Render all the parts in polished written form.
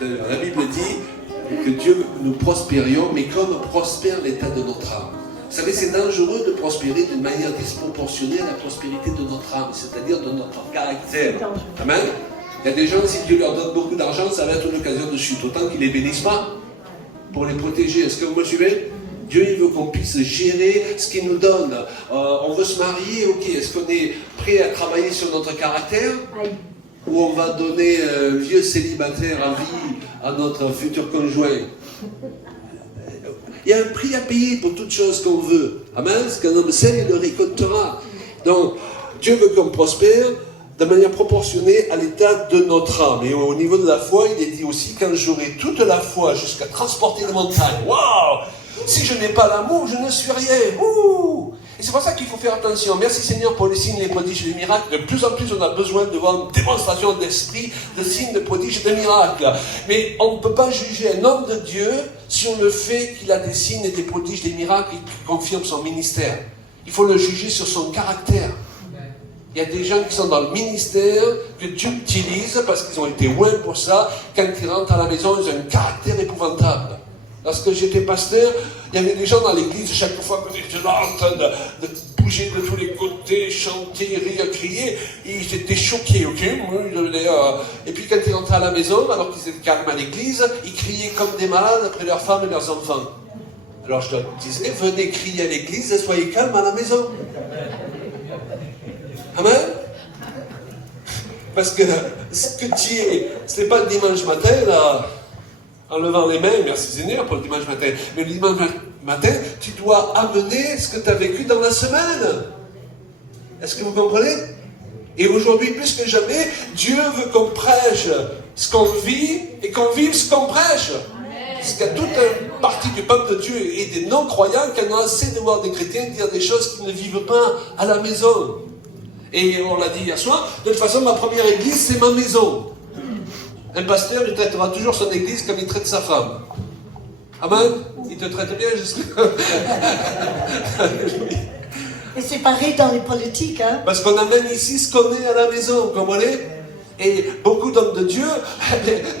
La Bible dit que Dieu nous prospérions, mais comme prospère l'état de notre âme. Vous savez, c'est dangereux de prospérer d'une manière disproportionnée à la prospérité de notre âme, c'est-à-dire de notre caractère. Amen. Il y a des gens, si Dieu leur donne beaucoup d'argent, ça va être une occasion de chute, autant qu'ils ne les bénissent pas pour les protéger. Est-ce que vous me suivez? Dieu, il veut qu'on puisse gérer ce qu'il nous donne. On veut se marier, ok. Est-ce qu'on est prêt à travailler sur notre caractère? Ou on va donner vieux célibataire à vie à notre futur conjoint? Il y a un prix à payer pour toute chose qu'on veut. Amen. Ce qu'un homme sème, il le récoltera. Donc, Dieu veut qu'on prospère de manière proportionnée à l'état de notre âme. Et au niveau de la foi, il est dit aussi, quand j'aurai toute la foi jusqu'à transporter les montagnes, waouh! Si je n'ai pas l'amour, je ne suis rien. Ouh! Et c'est pour ça qu'il faut faire attention. Merci Seigneur pour les signes, les prodiges, les miracles. De plus en plus, on a besoin de voir une démonstration d'esprit, de signes, de prodiges, de miracles. Mais on ne peut pas juger un homme de Dieu si on le fait qu'il a des signes et des prodiges, des miracles qui confirment son ministère. Il faut le juger sur son caractère. Il y a des gens qui sont dans le ministère, que Dieu utilise parce qu'ils ont été loin pour ça. Quand ils rentrent à la maison, ils ont un caractère épouvantable. Lorsque j'étais pasteur, il y avait des gens dans l'église, chaque fois que j'étais là en train de bouger de tous les côtés, chanter, rire, crier, ils étaient choqués, ok? Et puis quand ils rentraient à la maison, alors qu'ils étaient calmes à l'église, ils criaient comme des malades après leurs femmes et leurs enfants. Alors je leur disais, venez crier à l'église et soyez calmes à la maison. Amen? Parce que ce que tu es, ce n'est pas le dimanche matin, là, en levant les mains, merci Seigneur pour le dimanche matin, mais le dimanche matin, tu dois amener ce que tu as vécu dans la semaine. Est-ce que vous comprenez? Et aujourd'hui, plus que jamais, Dieu veut qu'on prêche ce qu'on vit et qu'on vive ce qu'on prêche. Parce qu'il y a toute une partie du peuple de Dieu et des non-croyants qui en ont assez de voir des chrétiens dire des choses qu'ils ne vivent pas à la maison. Et on l'a dit hier soir, de toute façon, ma première église, c'est ma maison. Un pasteur, il traitera toujours son église comme il traite sa femme. Amen? Il te traite bien jusqu'à... Et c'est pareil dans les politiques, hein? Parce qu'on amène ici ce qu'on est à la maison, vous comprenez? Et beaucoup d'hommes de Dieu,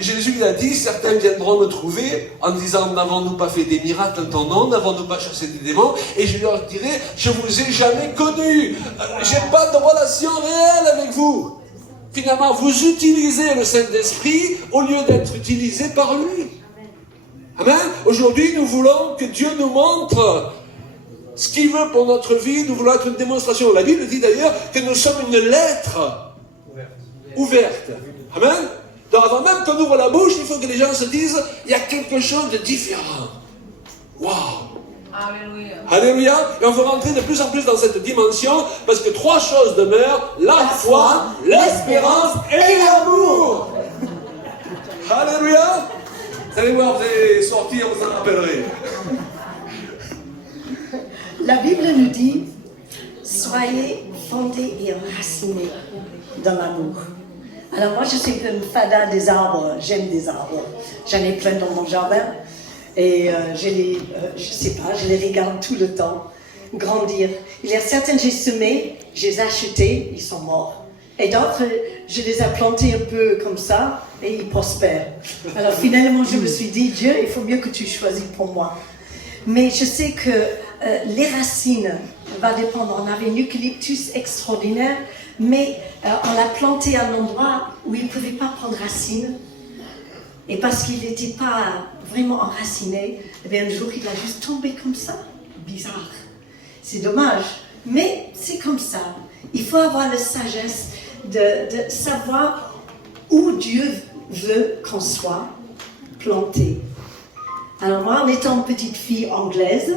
Jésus il a dit, certains viendront me trouver en disant, n'avons-nous pas fait des miracles en ton nom, n'avons-nous pas chassé des démons? Et je leur dirai, je vous ai jamais connu, j'ai pas de relation réelle avec vous. Finalement, vous utilisez le Saint-Esprit au lieu d'être utilisé par lui. Amen. Aujourd'hui, nous voulons que Dieu nous montre ce qu'il veut pour notre vie. Nous voulons être une démonstration. La Bible dit d'ailleurs que nous sommes une lettre ouverte. Amen. Donc avant même qu'on ouvre la bouche, il faut que les gens se disent, il y a quelque chose de différent. Waouh. Alléluia. Alléluia. Et on veut rentrer de plus en plus dans cette dimension parce que trois choses demeurent, la foi, l'espérance et l'amour. Alléluia. Vous allez voir, vous allez sortir, vous en rappellerez. La Bible nous dit, soyez fondés et enracinés dans l'amour. Alors moi, je suis une fada des arbres, j'aime des arbres. J'en ai plein dans mon jardin. Et je les regarde tout le temps grandir. Il y a certains que j'ai semés, je les ai achetés, ils sont morts. Et d'autres, je les ai plantés un peu comme ça et ils prospèrent. Alors finalement, je me suis dit, Dieu, il faut mieux que tu choisisses pour moi. Mais je sais que les racines vont dépendre. On avait un eucalyptus extraordinaire, mais on l'a planté à un endroit où il ne pouvait pas prendre racine. Et parce qu'il n'était pas vraiment enraciné, eh bien, un jour, il a juste tombé comme ça. Bizarre. C'est dommage. Mais c'est comme ça. Il faut avoir la sagesse de savoir où Dieu veut qu'on soit planté. Alors moi, en étant petite fille anglaise,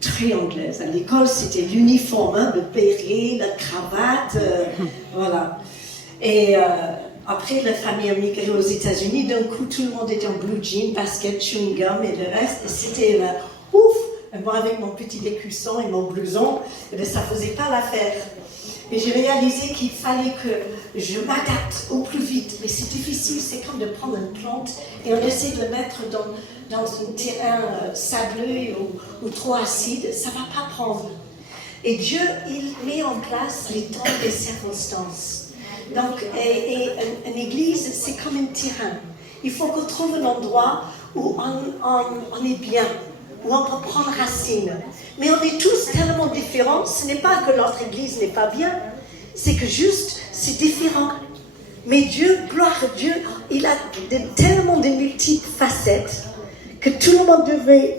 très anglaise, à l'école, c'était l'uniforme, hein, le béret, la cravate, voilà. Et... après, la famille a migré aux États-Unis. D'un coup, tout le monde était en blue jean, basket, chewing gum et le reste. Et c'était ouf! Et moi, avec mon petit écusson et mon blouson, ça ne faisait pas l'affaire. Et j'ai réalisé qu'il fallait que je m'adapte au plus vite. Mais c'est difficile, c'est comme de prendre une plante et on essaie de le mettre dans un terrain sableux ou trop acide. Ça ne va pas prendre. Et Dieu, il met en place les temps et circonstances. Donc, une église, c'est comme un terrain. Il faut qu'on trouve un endroit où on est bien, où on peut prendre racine. Mais on est tous tellement différents, ce n'est pas que notre église n'est pas bien, c'est que juste, c'est différent. Mais Dieu, gloire à Dieu, il a tellement de multiples facettes que tout le monde devrait...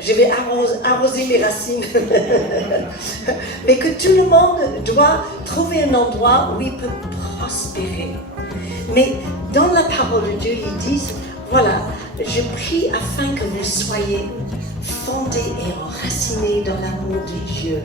Je vais arroser mes racines. Mais que tout le monde doit trouver un endroit où il peut prospérer. Mais dans la parole de Dieu, ils disent, voilà, je prie afin que vous soyez fondés et enracinés dans l'amour de Dieu.